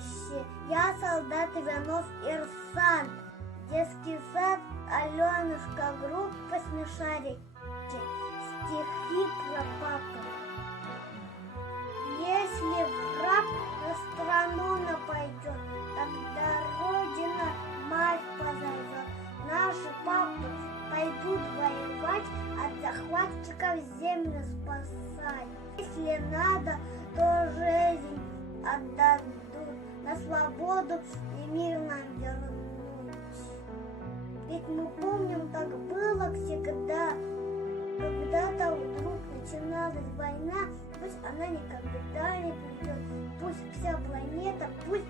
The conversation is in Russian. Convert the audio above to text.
товарищи, я солдат Иванов Ирсан, детский сад Аленушка, группа смешарики, стихи про папу. Если враг на страну нападет, тогда Родина мать позовет. Наши папы пойдут воевать, от захватчиков землю спасать. Если надо, то жизнь отдадут, на свободу и мир нам вернуть. Ведь мы помним, как было всегда. Когда-то вдруг начиналась война, пусть она никогда не придет, пусть вся планета, пусть